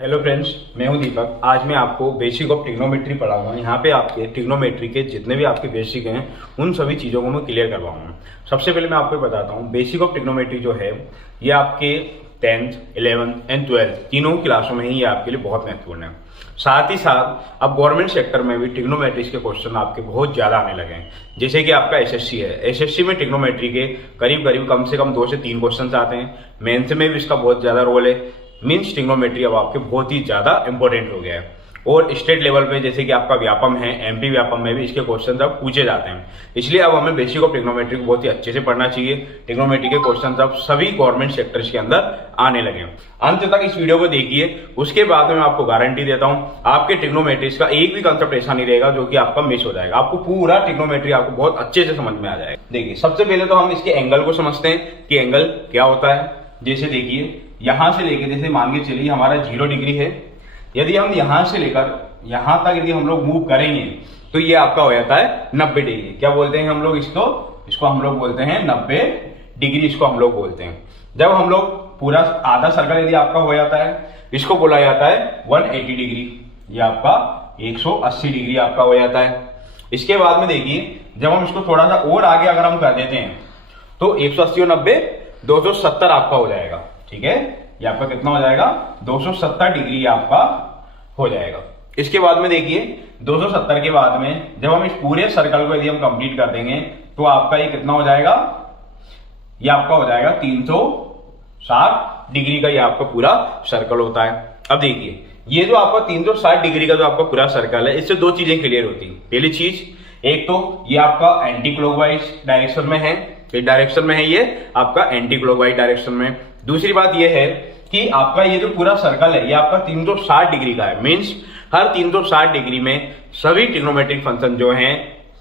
Hello friends, मैं हूं दीपक। आज मैं आपको बेसिक ऑफ ट्रिग्नोमेट्री पढ़ाऊंगा। यहाँ पे आपके ट्रिग्नोमेट्री के जितने भी आपके बेसिक हैं उन सभी चीज़ों को मैं क्लियर करवाऊंगा। सबसे पहले मैं आपको बताता हूँ, बेसिक ऑफ ट्रिग्नोमेट्री जो है ये आपके 10th, 11th एंड 12th तीनों क्लासों में ही ये आपके लिए बहुत महत्वपूर्ण है। साथ ही साथ अब गवर्नमेंट सेक्टर में भी ट्रिग्नोमेट्री के क्वेश्चन आपके बहुत ज्यादा आने लगे हैं। जैसे कि आपका एसएससी है, एसएससी में ट्रिग्नोमेट्री के करीब करीब कम से कम 2 से 3 क्वेश्चन आते हैं। मेंस में भी इसका बहुत ज्यादा रोल है। मीन्स ट्रिग्नोमेट्री अब आपके बहुत ही ज्यादा इंपॉर्टेंट हो गया है। और स्टेट लेवल पे जैसे कि आपका व्यापम है, एमपी व्यापम में भी इसके क्वेश्चन अब पूछे जाते हैं। इसलिए अब हमें बेसिक ऑफ ट्रिग्नोमेट्री को बहुत ही अच्छे से पढ़ना चाहिए। ट्रिग्नोमेट्री के क्वेश्चन अब सभी गवर्नमेंट सेक्टर्स के अंदर आने लगे हैं। अंत तक इस वीडियो को देखिए, उसके बाद में मैं आपको गारंटी देता हूं आपके ट्रिग्नोमेट्री का एक भी कंसेप्ट ऐसा नहीं रहेगा जो कि आपका मिस हो जाएगा। आपको पूरा ट्रिग्नोमेट्री आपको बहुत अच्छे से समझ में आ जाएगा। देखिए, सबसे पहले तो हम इसके एंगल को समझते हैं कि एंगल क्या होता है। जैसे देखिए, यहां से लेकर जैसे मान के चलिए हमारा 0 डिग्री है। यदि हम यहां से लेकर यहां तक यदि हम लोग मूव करेंगे तो ये आपका हो जाता है 90 डिग्री। क्या बोलते हैं हम लोग इसको हम लोग बोलते हैं 90 डिग्री। इसको हम लोग बोलते हैं जब हम लोग पूरा आधा सर्कल यदि आपका हो जाता है, इसको बोला जाता है 180 डिग्री। ये आपका 180 डिग्री आपका हो जाता है। इसके बाद में देखिए, जब हम इसको थोड़ा सा और आगे अगर हम कर देते हैं तो 180 और 90 270 आपका हो जाएगा। ठीक है, ये आपका कितना हो जाएगा? 270 डिग्री आपका हो जाएगा। इसके बाद में देखिए, 270 के बाद में जब हम इस पूरे सर्कल को यदि हम कंप्लीट कर देंगे तो आपका ये कितना हो जाएगा? ये आपका हो जाएगा 360 डिग्री का ये आपका पूरा सर्कल होता है। अब देखिए, ये जो आपका 360 डिग्री का जो आपका पूरा सर्कल है, इससे 2 चीजें क्लियर होती है। पहली चीज, एक तो ये आपका एंटी क्लॉकवाइज डायरेक्शन में है। इस डायरेक्शन में है ये आपका एंटी क्लॉकवाइज डायरेक्शन में। दूसरी बात ये है कि आपका ये जो पूरा सर्कल है ये आपका 360 डिग्री का है। मीन्स हर 360 डिग्री में सभी ट्रिग्नोमेट्रिक फंक्शन जो हैं,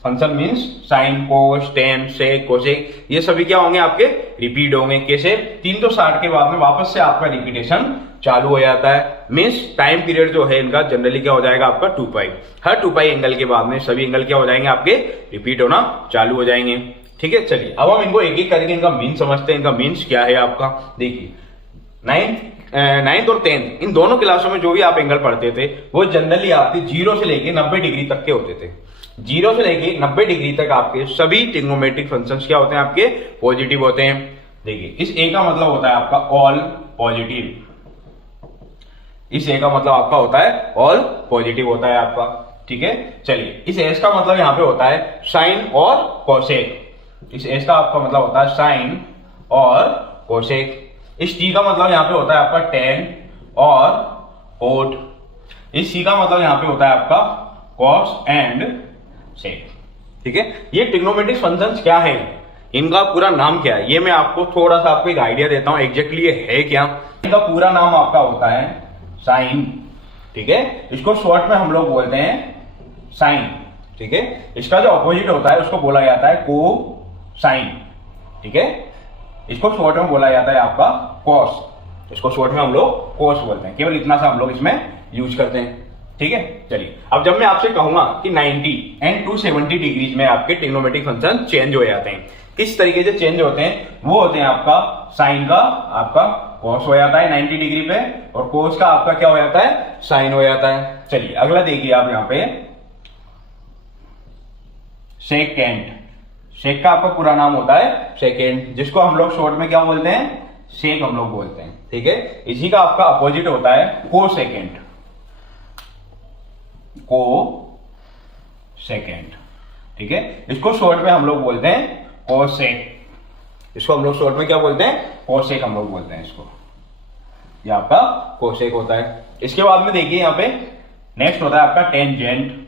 फंक्शन मीन्स साइन, कोस, टेन, सेक, कोसेक, ये सभी क्या होंगे? आपके रिपीट होंगे। कैसे? 360 के बाद में वापस से आपका रिपीटेशन चालू हो जाता है। मीन्स टाइम पीरियड जो है इनका जनरली क्या हो जाएगा? आपका 2π। हर 2π एंगल के बाद में सभी एंगल क्या हो जाएंगे? आपके रिपीट होना चालू हो जाएंगे। ठीक है, चलिए अब हम इनको एक एक करके इनका मीन समझते हैं। इनका मीन्स क्या है आपका? देखिए, 9th और 10th इन दोनों क्लासों में जो भी आप एंगल पढ़ते थे वो जनरली आपके 0 से लेके 90 डिग्री तक के होते थे। 0 से लेके 90 डिग्री तक आपके सभी ट्रिग्नोमेट्रिक फंक्शंस क्या होते हैं? आपके पॉजिटिव होते हैं। देखिए, इस ए का मतलब होता है आपका ऑल पॉजिटिव। इस ए का मतलब आपका होता है ऑल पॉजिटिव होता है आपका। ठीक है, चलिए, इस एस का मतलब यहां पे होता है साइन और कोसेक। इस एस का आपका मतलब होता है साइन और कोसेक। इस टी का मतलब यहां पे होता है आपका टेन और कोट। इस सी का मतलब यहां पे होता है आपका कॉस एंड सेक। ठीक है, ये ट्रिग्नोमेट्रिक फंक्शंस क्या है, इनका पूरा नाम क्या है, ये मैं आपको थोड़ा सा आपको एक आइडिया देता हूं एग्जैक्टली ये है क्या। इनका पूरा नाम आपका होता है साइन। ठीक है, इसको शॉर्ट में हम लोग बोलते हैं साइन। ठीक है, इसका जो अपोजिट होता है उसको बोला जाता है को साइन। ठीक है, इसको शॉर्ट में बोला जाता है आपका कॉस। इसको शॉर्ट में हम लोग कॉस बोलते हैं। केवल इतना सा हम लोग इसमें यूज करते हैं। ठीक है, चलिए, अब जब मैं आपसे कहूंगा कि 90 एंड 270 डिग्रीज में आपके ट्रिग्नोमेट्रिक फंक्शन चेंज हो जाते हैं, किस तरीके से चेंज होते हैं? वो होते हैं आपका साइन का आपका कॉस हो जाता है 90 डिग्री पे, और कोस का आपका क्या हो जाता है? साइन हो जाता है। चलिए, अगला देखिए आप यहां पे सेकेंड। सेक का आपका पूरा नाम होता है सेकेंड, जिसको हम लोग शॉर्ट में क्या बोलते हैं? सेक हम लोग बोलते हैं। ठीक है, इसी का आपका अपोजिट होता है को सेकेंड। को सेकेंड। ठीक है, इसको शॉर्ट में हम लोग बोलते हैं कोसेक। इसको हम लोग शॉर्ट में क्या बोलते हैं? कोसेक हम लोग बोलते हैं इसको। ये आपका कोसेक होता है। इसके बाद में देखिए, यहां पे नेक्स्ट होता है आपका टेंजेंट।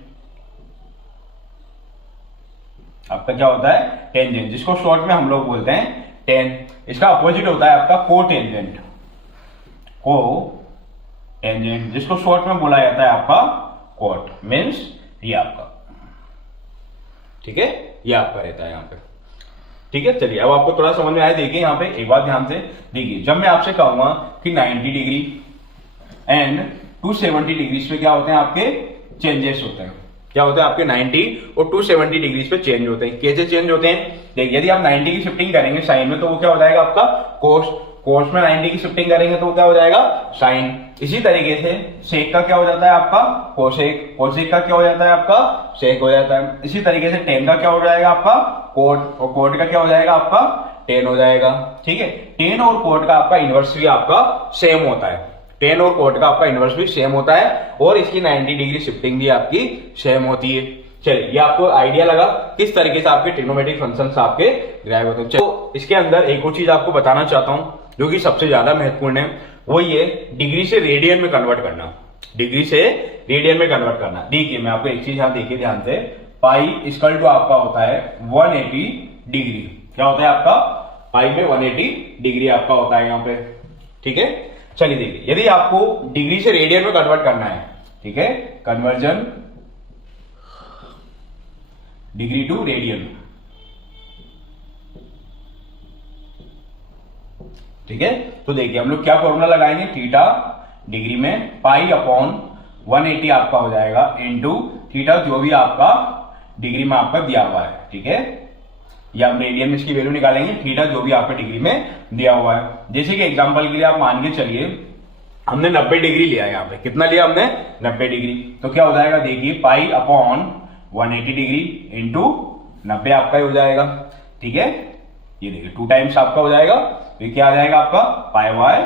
आपका क्या होता है? टेंजेंट, जिसको शॉर्ट में हम लोग बोलते हैं टेन। इसका अपोजिट होता है आपका को टेंजेंट। को टेंजेंट, जिसको शॉर्ट में बोला जाता है आपका कोट। मीन्स ये आपका। ठीक है, ये आपका रहता है यहां पे। ठीक है, चलिए, अब आपको थोड़ा समझ में आया। देखिए, यहां पे एक बात ध्यान से देखिए, जब मैं आपसे कहूंगा कि 90 डिग्री एंड 270 डिग्री पे क्या होते हैं? आपके चेंजेस होते हैं। क्या होते हैं? आपके 90 और 270 डिग्री पे चेंज होते हैं। कैसे चेंज होते हैं? देखिए, यदि आप 90 की शिफ्टिंग करेंगे साइन में तो वो क्या हो जाएगा? आपका कोस। कोस में 90 की शिफ्टिंग करेंगे तो क्या हो जाएगा, साइन। इसी तरीके से सेक का क्या हो जाता है आपका, कोसेक। कोसेक का क्या हो जाता है आपका, सेक हो जाता है। इसी तरीके से टेन का क्या हो जाएगा आपका, कोट, और कोट का क्या हो जाएगा आपका, टेन हो जाएगा। ठीक है, टेन और कोट का आपका इनवर्स भी आपका सेम होता है। टेन और कोट का आपका इनवर्स भी सेम होता है और इसकी 90 डिग्री शिफ्टिंग भी आपकी सेम होती है। चलिए, ये आपको आइडिया लगा किस तरीके से आपके ट्रिग्नोमेट्रिक फंक्शंस आपके डिराइव होते हैं। तो इसके अंदर एक और चीज आपको बताना चाहता हूं जो कि सबसे ज्यादा महत्वपूर्ण है, वो ये डिग्री से रेडियन में कन्वर्ट करना। डिग्री से रेडियन में कन्वर्ट करना। देखिए, मैं आपको एक चीज यहां देखिए ध्यान से, पाई इक्वल टू आपका होता है 180 डिग्री। क्या होता है आपका, पाई में 180 डिग्री आपका होता है यहाँ पे। ठीक है, चलिए देखिए, यदि आपको डिग्री से रेडियन में कन्वर्ट करना है, ठीक है, कन्वर्जन डिग्री टू रेडियन, ठीक है, तो देखिए हम लोग क्या फॉर्मूला लगाएंगे, थीटा डिग्री में पाई अपॉन 180 आपका हो जाएगा इनटू थीटा जो भी आपका डिग्री में आपका दिया हुआ है। ठीक है, या हम रेडियन में इसकी वैल्यू निकालेंगे, थीटा जो भी आपका डिग्री में दिया हुआ है। जैसे कि एग्जांपल के लिए आप मान के चलिए हमने 90 डिग्री लिया, यहाँ पे कितना लिया हमने, 90 डिग्री। तो क्या हो जाएगा, देखिए पाई अपॉन 180 डिग्री इंटू 90 आपका ही हो जाएगा। ठीक है, ये देखिए 2 टाइम्स आपका हो जाएगा, तो क्या आ जाएगा आपका, पाई बाय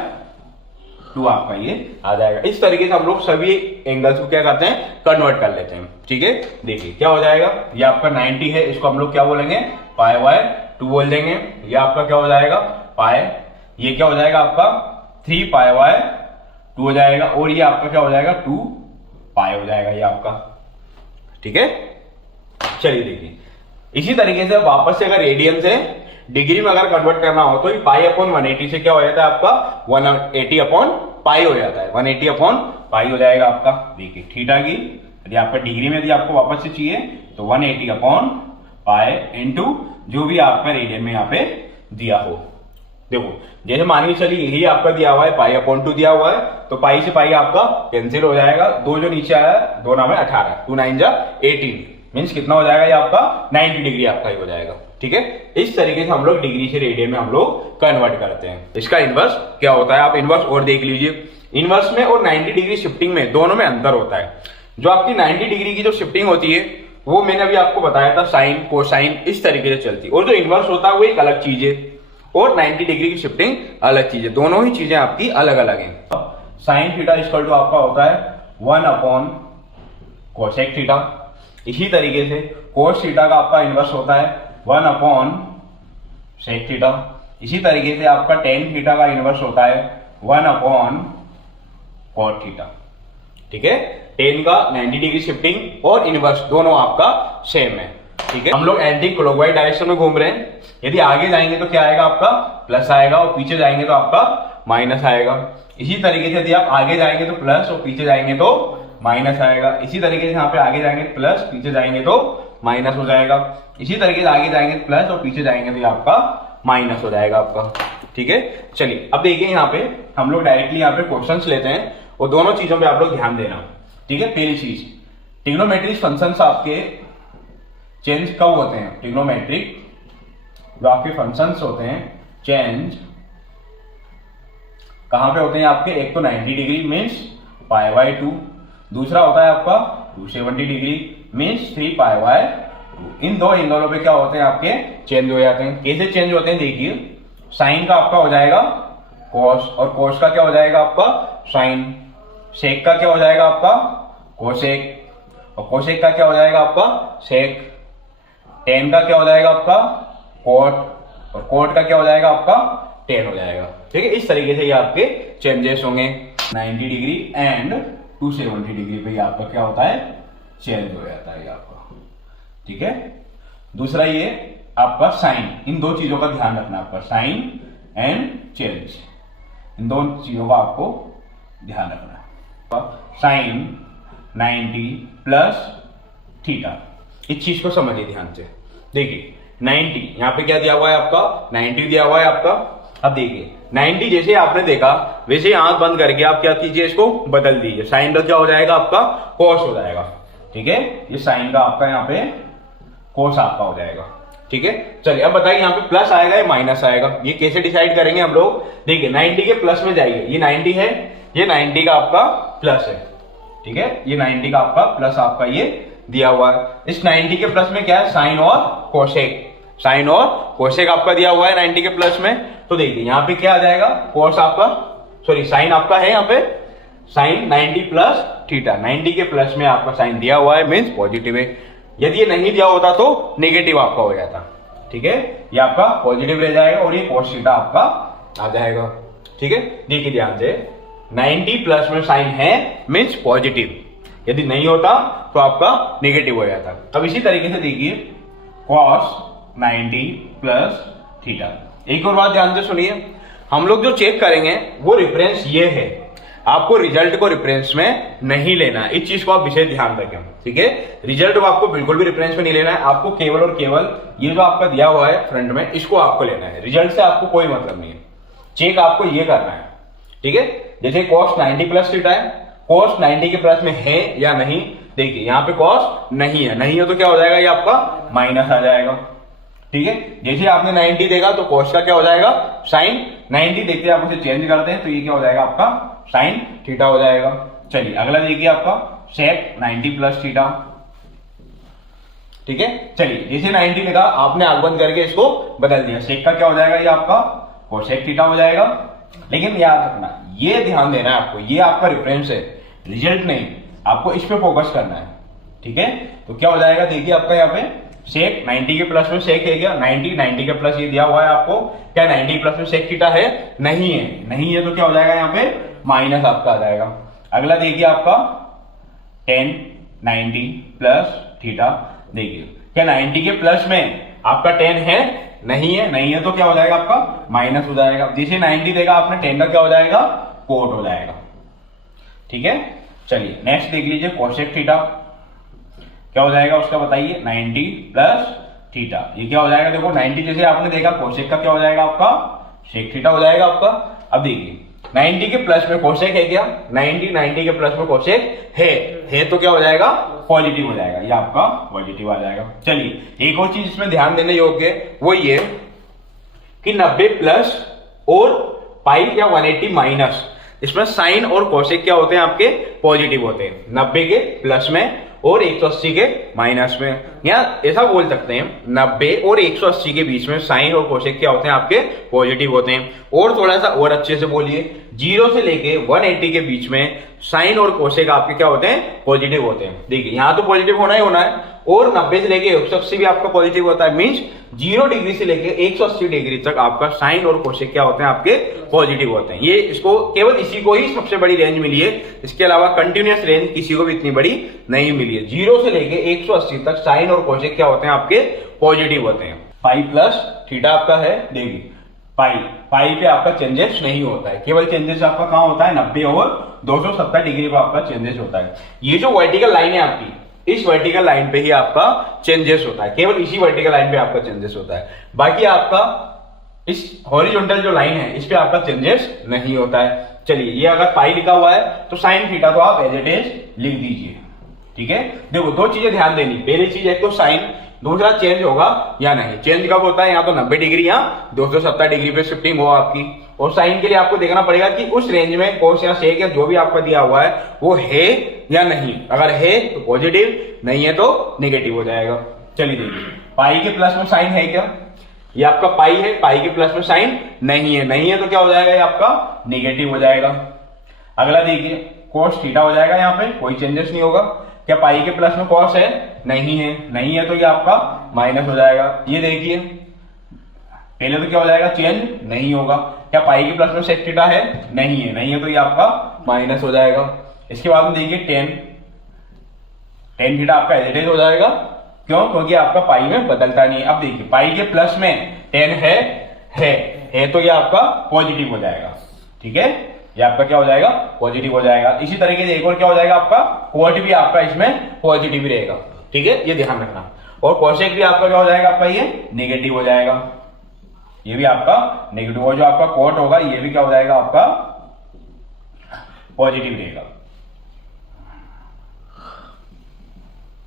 2 आपका ये आ जाएगा। इस तरीके से हम लोग सभी एंगल्स को क्या करते हैं, कन्वर्ट कर लेते हैं। ठीक है, देखिए क्या हो जाएगा, ये आपका 90 है, इसको हम लोग क्या बोलेंगे, पाई बाय 2 बोल देंगे। ये आपका क्या हो जाएगा, पाई, ये क्या हो जाएगा आपका 3 पाई बाय 2 हो जाएगा, और ये आपका क्या हो जाएगा 2 पाई हो जाएगा ये आपका। ठीक है, चलिए देखिए, इसी तरीके से वापस से अगर रेडियन से डिग्री में अगर कन्वर्ट करना हो तो पाई अपॉन 180 से क्या हो जाता है आपका 180 अपॉन पाई हो जाता है, 180 अपॉन पाई हो जाएगा आपका। देखिए थीटा की यदि आपका डिग्री में यदि आपको वापस से चाहिए तो 180 अपॉन पाई इंटू जो भी आपका रेडियन में यहाँ पे दिया हो। देखो जैसे मान के चलिए यही आपका दिया हुआ है, पाई अपॉन 2 दिया हुआ है, तो पाई से पाई आपका कैंसिल हो जाएगा, 2 जो नीचे आया है 2 नाम है 18, 2 9 जा 18, मीन्स कितना हो जाएगा ये आपका 90 डिग्री आपका ही हो जाएगा। ठीक है, इस तरीके से हम लोग डिग्री से रेडियन में हम लोग कन्वर्ट करते हैं। इसका इनवर्स क्या होता है, आप इनवर्स और देख लीजिए। इनवर्स में और 90 डिग्री शिफ्टिंग में दोनों में अंतर होता है। जो आपकी 90 डिग्री की जो शिफ्टिंग होती है वो मैंने अभी आपको बताया था, साइन कोसाइन इस तरीके से चलती है, और जो इनवर्स होता है वो एक अलग चीज है, और 90 डिग्री की शिफ्टिंग अलग चीज है। दोनों ही चीजें आपकी अलग अलग हैं। साइन थीटा इक्वल टू आपका होता है 1 अपॉन कोसेक थीटा। इसी तरीके से कोस थीटा का आपका इनवर्स होता है 1 अपॉन सेक थीटा। इसी तरीके से आपका टेन थीटा का इनवर्स होता है 1 अपॉन कॉट थीटा। ठीक है, टेन का 90 डिग्री शिफ्टिंग और इनवर्स दोनों आपका सेम है। ठीक है, हम लोग एंटी क्लॉकवाइज डायरेक्शन में घूम रहे हैं। यदि आगे जाएंगे तो क्या आएगा आपका प्लस आएगा, और पीछे जाएंगे तो आपका माइनस आएगा। इसी तरीके से यदि आप आगे जाएंगे तो प्लस और पीछे जाएंगे तो माइनस आएगा। इसी तरीके से यहाँ पे आगे जाएंगे प्लस, पीछे जाएंगे तो माइनस हो जाएगा। इसी तरीके से आगे जाएंगे प्लस और पीछे जाएंगे तो ये आपका माइनस हो जाएगा आपका। ठीक है, चलिए अब देखिए यहाँ पे हम लोग डायरेक्टली यहाँ पे क्वेश्चंस लेते हैं और दोनों चीजों पे आप लोग ध्यान देना। ठीक है, पहली चीज ट्रिग्नोमेट्रिक फंक्शंस आपके चेंज कब होते हैं, ट्रिग्नोमेट्रिक जो आपके फंक्शंस होते हैं चेंज कहां पे होते हैं आपके, एक तो 90 डिग्री मीन्स पाई बाय 2, दूसरा होता है आपका 270 डिग्री मीन्स 3 पाई बाय 2। इन दोनों पे क्या होते हैं आपके चेंज हो जाते हैं। कैसे चेंज होते हैं देखिए, साइन का आपका हो जाएगा कॉस, और कॉस का क्या हो जाएगा आपका साइन, सेक का क्या हो जाएगा आपका कोसेक, और कोसेक का क्या हो जाएगा आपका सेक, टेन का क्या हो जाएगा आपका कोट, और कोट का क्या हो जाएगा आपका टेन हो जाएगा। ठीक है, इस तरीके से ये आपके चेंजेस होंगे। 90 डिग्री एंड 270 डिग्री पे ये आपका क्या होता है चेंज हो जाता है ये आपका। ठीक है, दूसरा ये आपका साइन, इन दो चीजों का ध्यान रखना आपका, साइन एंड चेंज, इन दोनों चीजों का आपको ध्यान रखना। साइन 90 प्लस थीटा, इस चीज को समझिए ध्यान से। देखिए 90 यहाँ पे क्या दिया हुआ है आपका 90 दिया हुआ है आपका। अब देखिए 90 जैसे आपने देखा वैसे आंख बंद करके आप क्या कीजिए, इसको बदल दीजिए। साइन का क्या हो जाएगा आपका कोस हो जाएगा। ठीक है, ये साइन का आपका यहाँ पे कोस आपका हो जाएगा। ठीक है। चलिए अब बताइए यहाँ पे प्लस आएगा या माइनस आएगा, ये कैसे डिसाइड करेंगे हम लोग। देखिए 90 के प्लस में जाइए, ये 90 है, ये 90 का आपका प्लस है, ठीक है, ये 90 का आपका प्लस आपका ये दिया हुआ है। इस 90 के प्लस में क्या है, साइन और कोसेक, साइन और कोसेक आपका दिया हुआ है 90 के प्लस में। तो देखिए यहाँ पे क्या आ जाएगा, कोस आपका, सॉरी साइन आपका है यहाँ पे साइन 90 प्लस थीटा, 90 के प्लस में आपका साइन दिया हुआ है मीन्स पॉजिटिव है। यदि ये नहीं दिया होता तो नेगेटिव आपका हो जाता, ठीक है, ये आपका पॉजिटिव रह जाएगा और ये cos थीटा आपका आ जाएगा, ठीक है। देखिए ध्यान से 90 प्लस में साइन है मीन्स पॉजिटिव, यदि नहीं होता तो आपका नेगेटिव हो जाता। अब इसी तरीके से देखिए cos 90 प्लस थीटा। एक और बात ध्यान से सुनिए, हम लोग जो चेक करेंगे वो रेफरेंस ये है, आपको रिजल्ट को रेफरेंस में नहीं लेना, इस चीज को आप विशेष ध्यान रखें, ठीक है। रिजल्ट को आपको बिल्कुल भी रेफरेंस में नहीं लेना है, आपको केवल और केवल ये जो आपका दिया हुआ है फ्रंट में इसको आपको लेना है, रिजल्ट से आपको कोई मतलब नहीं है, चेक आपको ये करना है, ठीक है। जैसे cos 90 प्लस थीटा है, cos 90 के प्लस में है या नहीं, देखिए यहाँ पे cos नहीं है, नहीं है तो क्या हो जाएगा, ये आपका माइनस आ जाएगा, ठीक है। जैसे आपने 90 देखा तो cos का क्या हो जाएगा, साइन 90, देखते आप उसे चेंज करते हैं तो ये क्या हो जाएगा आपका साइन थीटा हो जाएगा। चलिए अगला देखिए आपका सेक 90 प्लस थीटा, ठीक है। चलिए जैसे 90 लिखा आपने आग बंद करके इसको बदल दिया, सेक का क्या हो जाएगा, ये आपका कोसेक थीटा हो जाएगा। लेकिन याद रखना, ये ध्यान देना है आपको, ये आपका रेफरेंस है, रिजल्ट नहीं, आपको इस पे फोकस करना है, ठीक है। तो क्या हो जाएगा, देखिए आपका यहाँ पे सेक 90 के प्लस में सेक है क्या, 90 के प्लस ये दिया हुआ है आपको, क्या 90 प्लस में सेक थीटा है, नहीं है, नहीं है तो क्या हो जाएगा यहाँ पे माइनस आपका आ जाएगा। अगला देखिए आपका tan 90 प्लस थीटा, देखिए क्या 90 के प्लस में आपका tan है, नहीं है, नहीं है तो क्या हो जाएगा आपका माइनस हो जाएगा। जैसे 90 देगा आपने tan का क्या हो जाएगा, कोट हो जाएगा, ठीक है। चलिए नेक्स्ट देख लीजिए कोसेक थीटा, क्या हो जाएगा उसका बताइए, 90 प्लस थीटा, ये क्या हो जाएगा, देखो 90 जैसे आपने देखा कोसेक का क्या हो जाएगा आपका सेक थीटा हो जाएगा आपका। अब देखिए 90 के प्लस में कोसेक है क्या, 90 के प्लस में कोसेक है तो क्या हो जाएगा पॉजिटिव हो जाएगा, ये आपका पॉजिटिव आ जाएगा। चलिए एक और चीज इसमें ध्यान देने योग्य है वो ये कि 90 प्लस और पाई या 180 माइनस, इसमें साइन और कोसेक क्या होते हैं आपके पॉजिटिव होते हैं, 90 के प्लस में और 180 के माइनस में, या ऐसा बोल सकते हैं 90 और 180 के बीच में साइन और कोसेक क्या होते हैं आपके पॉजिटिव होते हैं। और थोड़ा सा और अच्छे से बोलिए, 0 से लेके 180 के बीच में साइन और कोसेक आपके क्या होते हैं पॉजिटिव होते हैं। देखिए यहाँ तो पॉजिटिव होना ही होना है, और 90 से लेके 180 भी आपका पॉजिटिव होता है, मींस 0 डिग्री से लेके 180 डिग्री तक आपका साइन और कोसेक क्या होते हैं आपके पॉजिटिव होते हैं। ये इसको केवल इसी को ही सबसे बड़ी रेंज मिली है, इसके अलावा कंटिन्यूअस रेंज किसी को भी इतनी बड़ी नहीं मिली है। 0 से लेके 180 तक साइन और कोसेक क्या होते हैं आपके पॉजिटिव होते हैं। पाई प्लस थीटा आपका है, देखिए पाई पे आपका चेंजेस नहीं होता है, केवल चेंजेस आपका कहां होता है 90 और 270 डिग्री पे आपका चेंजेस होता है। ये जो वर्टिकल लाइन है आपकी, इस वर्टिकल लाइन पे ही आपका चेंजेस होता है, केवल इसी वर्टिकल लाइन पे आपका चेंजेस होता है, बाकी आपका इस हॉरिजॉन्टल जो लाइन है इस पे आपका चेंजेस नहीं होता है। चलिए ये अगर पाई लिखा हुआ है तो साइन थीटा तो आप एज इट इज लिख दीजिए, ठीक है। देखो दो चीजें ध्यान देनी, पहली चीज एक तो साइन, दूसरा चेंज होगा या नहीं, चेंज कब होता है, या तो 90 डिग्री या 270 डिग्री पे शिफ्टिंग हो आपकी। और साइन के लिए आपको देखना पड़ेगा कि उस रेंज में कोस या सेक या जो भी आपका दिया हुआ है वो है या नहीं, अगर है तो पॉजिटिव, नहीं है तो नेगेटिव हो जाएगा। चलिए देखिए पाई के प्लस में साइन है क्या, ये आपका पाई है, पाई के प्लस में साइन नहीं है, नहीं है तो क्या हो जाएगा, ये आपका नेगेटिव हो जाएगा। अगला देखिए कोस थीटा हो जाएगा, यहाँ पे कोई चेंजेस नहीं होगा। क्या पाई के प्लस में कॉस है, नहीं है, नहीं है तो ये आपका माइनस हो जाएगा। ये देखिए पहले तो क्या हो जाएगा, चेंज नहीं होगा। क्या पाई के प्लस में सेक थीटा है, नहीं है, नहीं है तो ये आपका माइनस हो जाएगा। इसके बाद में देखिए टेन थीटा आपका एज इट इज हो जाएगा, क्यों, क्योंकि आपका पाई में बदलता नहीं है। अब देखिए पाई के प्लस में टेन है तो ये आपका पॉजिटिव हो जाएगा, ठीक है, ये आपका क्या हो जाएगा पॉजिटिव हो जाएगा। इसी तरीके से एक और क्या हो जाएगा आपका कोट भी आपका इसमें पॉजिटिव ही रहेगा, ठीक है, ये ध्यान रखना। और कोसेक भी आपका क्या हो जाएगा, आपका ये नेगेटिव हो जाएगा, ये भी आपका नेगेटिव हो, जो आपका कोट होगा ये भी क्या हो जाएगा आपका पॉजिटिव रहेगा,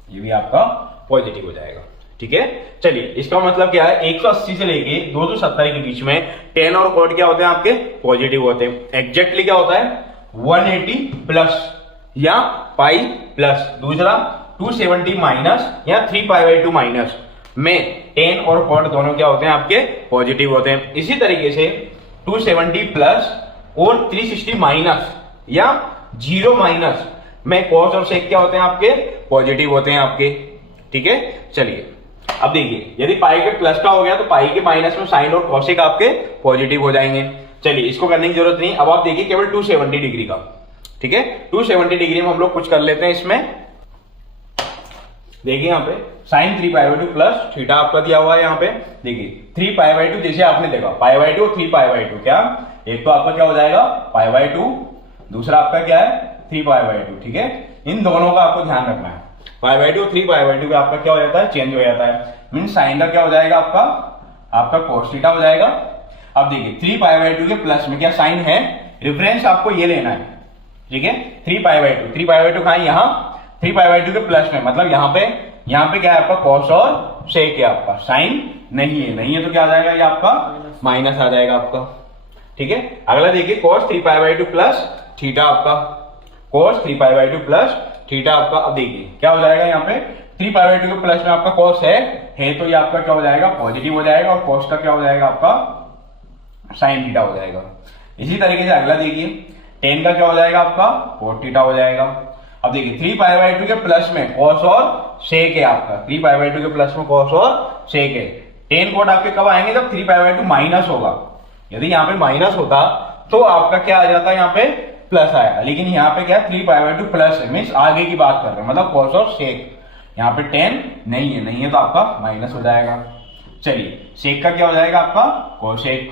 ये भी आपका पॉजिटिव हो जाएगा, ठीक है। चलिए इसका मतलब क्या है, 180 से लेके 270 के बीच में टेन और कॉट क्या होते हैं आपके पॉजिटिव होते हैं। एग्जैक्टली क्या होता है 180 प्लस या पाई प्लस, दूसरा 270 माइनस या 3π/2 माइनस में टेन और कॉट दोनों क्या होते हैं आपके पॉजिटिव होते हैं। इसी तरीके से 270 प्लस और 360 माइनस या 0 माइनस में कॉस और सेक क्या होते हैं आपके पॉजिटिव होते हैं आपके, ठीक है। चलिए अब देखिए, यदि पाई के प्लस का हो गया तो पाई के माइनस में साइन और कॉसेक आपके पॉजिटिव हो जाएंगे। चलिए इसको करने की जरूरत नहीं। अब आप देखिए केवल 270 डिग्री का, ठीक है। 270 डिग्री में हम लोग कुछ कर लेते हैं। इसमें देखिए यहाँ पे साइन 3π/2 प्लस थीटा आपका दिया हुआ है। यहाँ पे देखिए 3π/2 जैसे आपने देखा π/2 और 3π/2 क्या, एक तो आपका क्या हो जाएगा π/2, दूसरा आपका क्या है 3π/2, ठीक है। इन दोनों का आपको ध्यान रखना है। π/2 और 3π/2 पे आपका क्या हो जाता है चेंज हो जाता है, मीन साइन का क्या हो जाएगा आपका cos थीटा हो जाएगा। अब देखिए 3π/2 के प्लस में क्या साइन है, रेफरेंस आपको ये लेना है, ठीक है। 3π/2 कहां, यहाँ 3π/2 के प्लस में, मतलब यहाँ पे क्या है आपका कॉस और सेक है, आपका साइन नहीं है तो क्या आ जाएगा ये आपका माइनस आ जाएगा आपका, ठीक है। अगला देखिए cos 3π/2 प्लस थीटा आपका, cos 3π/2 प्लस थीटा आपका। अब देखिए क्या हो जाएगा, यहाँ पे 3π/2 के प्लस में आपका cos है तो ये आपका क्या हो जाएगा पॉजिटिव हो जाएगा, और cos का क्या हो जाएगा आपका साइन थीटा हो जाएगा। इसी तरीके से अगला देखिए tan का क्या हो जाएगा आपका cos थीटा हो जाएगा। अब देखिए 3π/2 के प्लस में cos और सेक है आपका, 3π/2 के प्लस में cos और सेक है। tan कोट आपके कब आएंगे, जब 3π/2 माइनस होगा। यदि यहाँ पे माइनस होता तो आपका क्या आ जाता है यहाँ पे प्लस आया, लेकिन यहाँ पे क्या 3π/2 प्लस है, मीन्स आगे की बात कर रहे हैं, मतलब cos और सेक। यहाँ पे tan नहीं है तो आपका माइनस हो जाएगा। चलिए सेक का क्या हो जाएगा आपका कोसेक।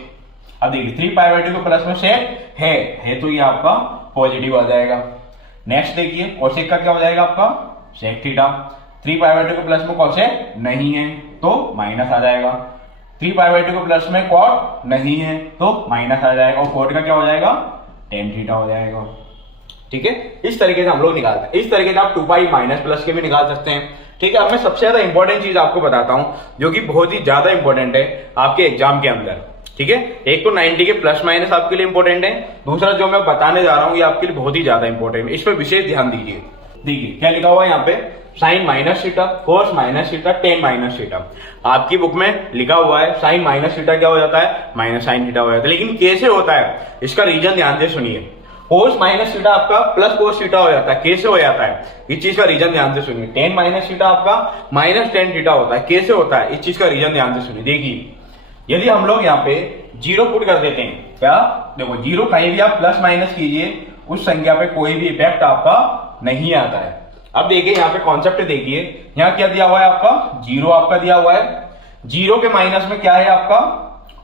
अब देखिए 3π/2 के प्लस में सेक है तो ये आपका पॉजिटिव आ जाएगा। नेक्स्ट देखिए कोसेक का क्या हो जाएगा आपका सेक थीटा। 3π/2 के प्लस में कोसेक नहीं है तो माइनस आ जाएगा। 3π/2 के प्लस में कॉट नहीं है तो माइनस आ जाएगा, और कॉट का क्या हो जाएगा tan थीटा हो जाएगा, ठीक है। इस तरीके से हम लोग निकालते हैं। इस तरीके से आप 2π माइनस प्लस के भी निकाल सकते हैं, ठीक है। अब मैं सबसे ज्यादा इंपॉर्टेंट चीज आपको बताता हूं जो कि बहुत ही ज्यादा इंपॉर्टेंट है आपके एग्जाम के अंदर, ठीक है। एक तो 90 के प्लस माइनस आपके लिए इंपॉर्टेंट है, दूसरा जो मैं बताने जा रहा हूं ये आपके लिए बहुत ही ज्यादा इंपॉर्टेंट है, इस पर विशेष ध्यान दीजिए। देखिए क्या लिखा हुआ है यहाँ पे, sine minus theta, cos minus theta, tan minus theta. आपकी बुक में लिखा हुआ है साइन माइनस थीटा क्या हो जाता है माइनस साइन थीटा हो जाता है, लेकिन कैसे होता है इसका रीजन ध्यान से सुनिए। कोस माइनस थीटा आपका प्लस कोस थीटा हो जाता है, कैसे हो जाता है इस चीज का रीजन ध्यान से सुनिए। टेन माइनस थीटा आपका माइनस टेन थीटा होता है, कैसे होता है इस चीज का रीजन ध्यान से सुनिए। देखिए यदि हम लोग यहाँ पे जीरो पुट कर देते हैं, क्या देखो जीरो कहीं भी आप प्लस माइनस कीजिए उस संख्या पे कोई भी इफेक्ट आपका नहीं आता है। अब देखिए यहाँ पे कॉन्सेप्ट देखिए, यहाँ क्या दिया हुआ है आपका जीरो आपका दिया हुआ है, जीरो के माइनस में क्या है आपका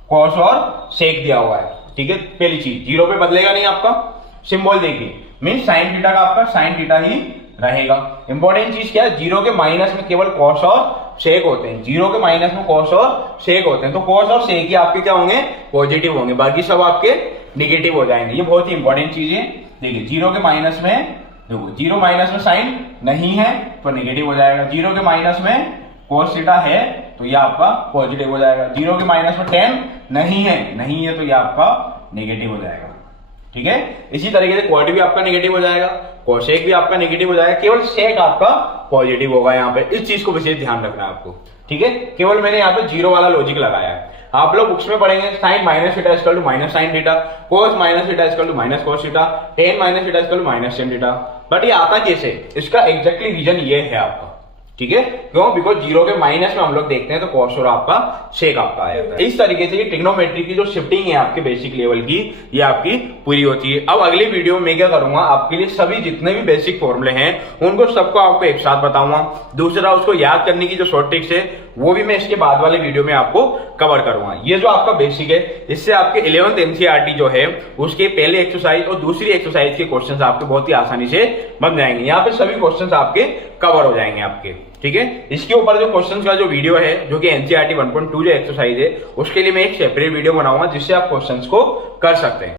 कॉस और सेक दिया हुआ है, ठीक है। पहली चीज जीरो पे बदलेगा नहीं आपका सिंबल, देखिए मीन साइन थीटा का आपका साइन थीटा ही रहेगा। इंपॉर्टेंट चीज क्या है, जीरो के माइनस में केवल कॉस और सेक होते हैं, जीरो के माइनस में कॉस और सेक होते हैं, तो कॉस और सेक ही आपके क्या होंगे पॉजिटिव होंगे, बाकी सब आपके निगेटिव हो जाएंगे। ये बहुत ही इंपॉर्टेंट चीज है। देखिए जीरो के माइनस में, देखो जीरो माइनस में साइन नहीं है तो नेगेटिव हो जाएगा, जीरो के माइनस में कोस थीटा है तो ये आपका पॉजिटिव हो जाएगा, जीरो के माइनस में टेन नहीं है तो ये आपका नेगेटिव हो जाएगा, ठीक है। इसी तरीके से कॉट भी आपका नेगेटिव हो जाएगा, कोसेक भी आपका नेगेटिव हो जाएगा, केवल सेक आपका पॉजिटिव होगा। यहाँ पे इस चीज को विशेष ध्यान रखना है आपको, ठीक है। केवल मैंने यहाँ पे जीरो वाला लॉजिक लगाया है। आप लोग बुक्स में पढ़ेंगे sine minus theta equal to minus sine theta, cos minus theta equal to minus cos theta, tan minus theta equal to minus tan theta, but ये आता कैसे, इसका एग्जैक्टली रीजन ये है आपका, ठीक है। क्यों, बिकॉज जीरो के माइनस में हम लोग देखते हैं तो कॉस और आपका सेक आपका आ जाता है। इस तरीके से ये ट्रिग्नोमेट्री की जो शिफ्टिंग है आपके बेसिक लेवल की ये आपकी पूरी होती है। अब अगली वीडियो में क्या करूंगा, आपके लिए सभी जितने भी बेसिक फॉर्मूले हैं उनको सबको आपको एक साथ बताऊंगा। दूसरा उसको याद करने की जो शॉर्ट ट्रिक्स है वो भी मैं इसके बाद वाले वीडियो में आपको कवर करूंगा। ये जो आपका बेसिक है इससे आपके 11th एनसीईआरटी जो है उसके पहले एक्सरसाइज और दूसरी एक्सरसाइज के क्वेश्चंस आपके बहुत ही आसानी से बन जाएंगे। यहाँ पे सभी क्वेश्चंस आपके कवर हो जाएंगे आपके, ठीक है। इसके ऊपर जो क्वेश्चंस का जो वीडियो है जो कि एनसीईआरटी 1.2 जो एक्सरसाइज है उसके लिए मैं एक सेपरेट वीडियो बनाऊंगा जिससे आप क्वेश्चंस को कर सकते हैं।